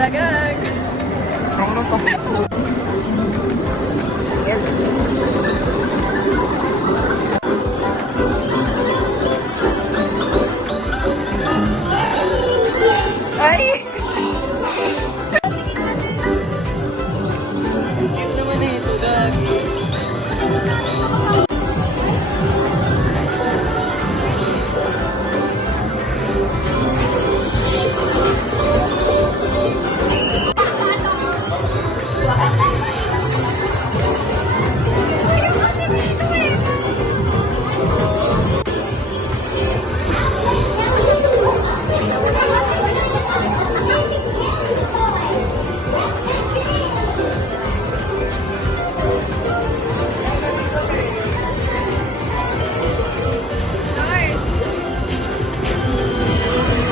Dagang! Ano pa? Ay! Cute naman na ito, Gagi.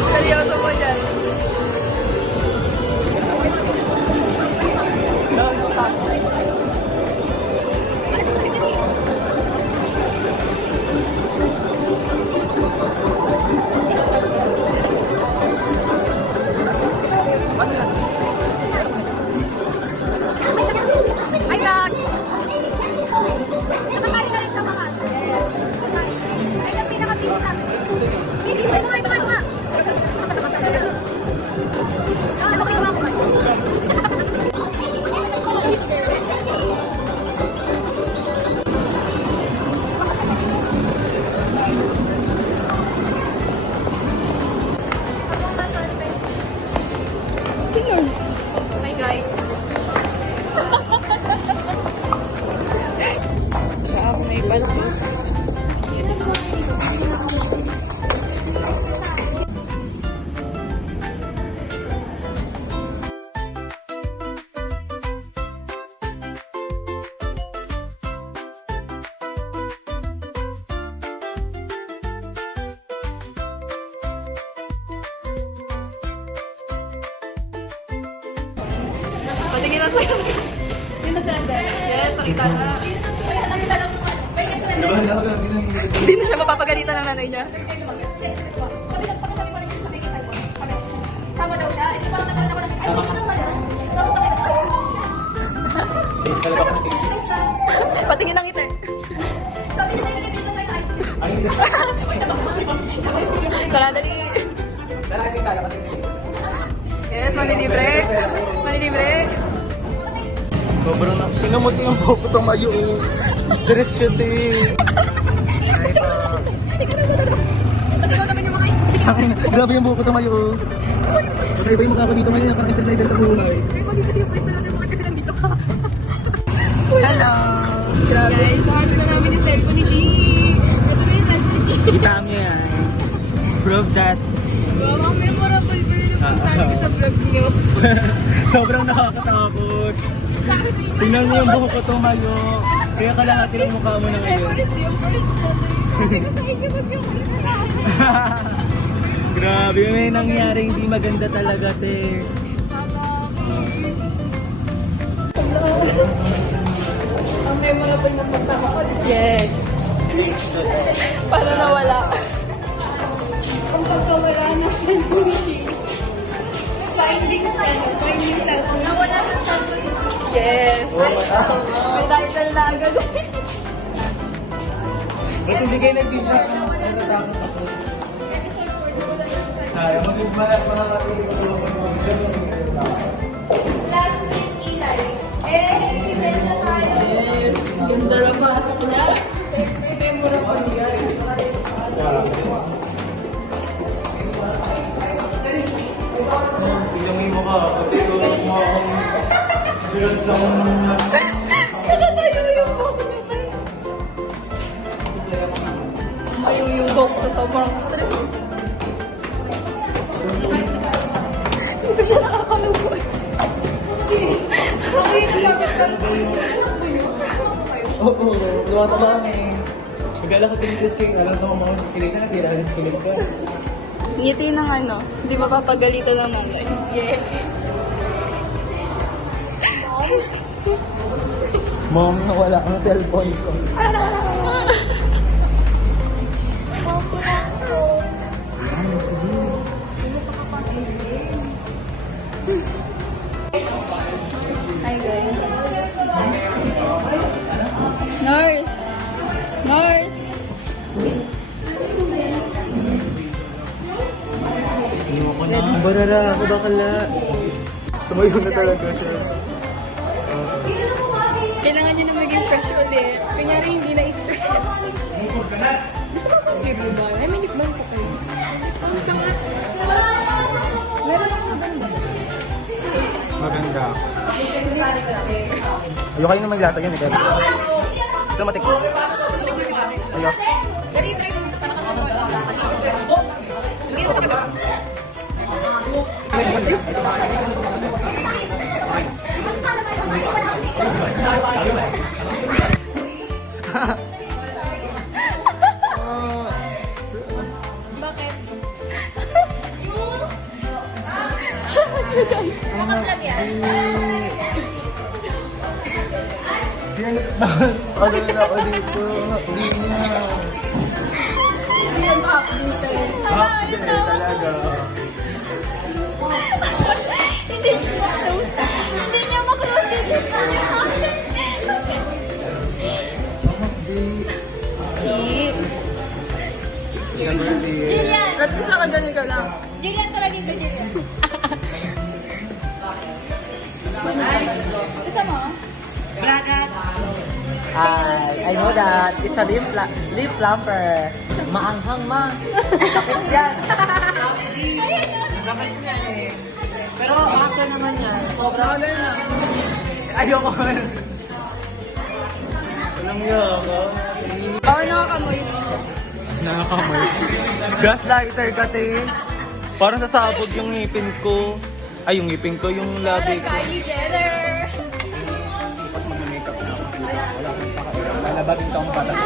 Seryoso mo dyan. Ay, God! Nakakain na rin sa mga. Yes. Ay, ang pinaka-timo namin. Hindi, ito nga, ito nga, ito nga. Ano ko yung mga singers. Hi guys. Saan ako may pantos? Patingin na sa'yo. Sino nag-surrender? Yes, nakita na. Nakita na. Hindi na siya mapapagalitan ng nanay niya. Sabi lang, pagkasabi mo rin sa baby side mo. Sama daw siya. Ito parang nakaroon ako ng... Ay, dito naman. Tapos na kayo. Patingin lang ito eh. Sabi na tayo dito tayo ice cream. Ay, hindi. Kala, dali. Yes, manilibre. Manilibre. Sobrang tingnan mo tingnan po itong mayo. Stress siya eh. Grabe yung buko itong mayo. Magkaiba yung mukha ko dito ngayon. Nakaka-sterilizer sa buhay. Hello. Grabe. Sabi na namin yung cellphone ni G. Ito na yung cellphone ni G. Kita mo yan. Prove that. Wow, ang memorable pa rin yung sabi ko sa vlog niyo. Sobrang nakakatakot. Tingnan niyo yung buhok ko tumayo. Kaya kalahati ng mukha mo na ngayon. Memories yung first natin. Sabi ko sa inyo, ba't yung Grabe, may nangyaring hindi maganda talaga, te. Ang memorable na pagsama ko. Yes. Paano nawala? Ang pagkawala ng cellphone ni G. Finding cellphone. Nawala ng cellphone. Yes. May title na agad. Ba't hindi kayo nag-feedback? Natatakot ako. Mag-malat pa lang natin Last week, Eli. Event na tayo. Yes. Ganda na pasok niya. Siyempre, memorable yan. Tingnan mo yung mukha. Pati ko mukha akong bilad sa mga... Nakatayo yung buhok naman. Mayo yung buhok sa sobrang stress. Hindi siya nakakalubot. Ako yung lapit ka. Oo, lumataba kami. Magala ko tinitis kayo. Alam ko mga kilig na nasira ng kilig ko. Ngiti ng ano, hindi mapapagalitan ng nanay. Yeah. Mom, nawala ang cellphone ko. Barara ako bakala. Tumayo na talaga siya. Kailangan niya na maging fresh ulit. Kunyari hindi na stress. Gusto ko mag-lipball. I mean, lipball ko kayo. Lipball ka nga. Meron akong maganda. Maganda. Ayaw kayo na maglasa yan, eh. Gusto matik. Ayaw. Dari, try ko para ka hindi mo pa Bakit? Ano na ako dito? Hindi niya. Hindi yan ma-update. Hindi talaga. Hindi niya ma-close. Hindi niya ma-close. Jillian! At least nakaganyan ka lang. Jillian talaga ito, Jillian. Gusto mo? I know that. It's a lip plumper. Maanghang ma. Sakit yan. Sakit yan eh. Pero makaka naman yan. Sobrang na. Ayoko. Walang niya ako. Oo, nakakamoist. Nakakamoy. Gaslighter ka, te. Parang sasabog yung ngipin ko. Ay, yung ngipin ko, yung labi ko. Kylie Jenner! Tapos mag-makeup na ako. Wala akong pakailan. Lalabagin ka akong patas.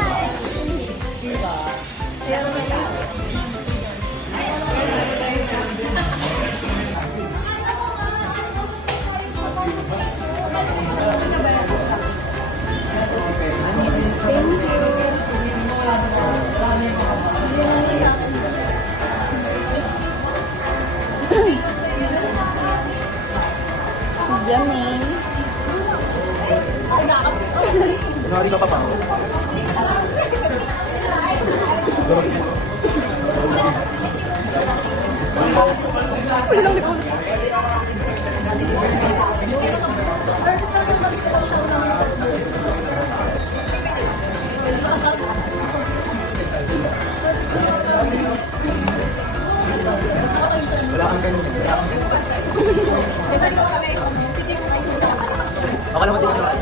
Yummy! Sorry ka pa pa. Wala kang ganyan. Baka naman tingnan naman.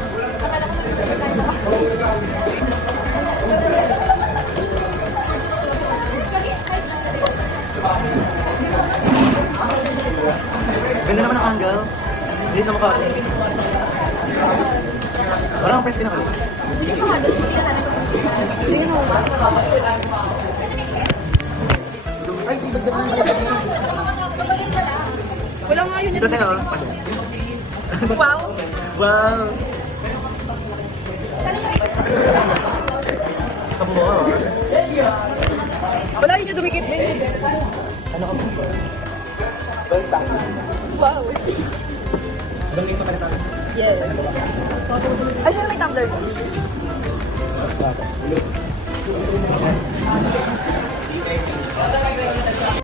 Ganda naman ang angle. Hindi na mukha. Parang ang first pinaka. Ay, di ba ganun? Wala nga yun. Ito tayo. Wow. Wow! Kamu mo. Wala yun yung dumikit din. Ano ka mo? Basta. Wow. Bangin ko pa rin. Yes. Ay, siya may tumbler.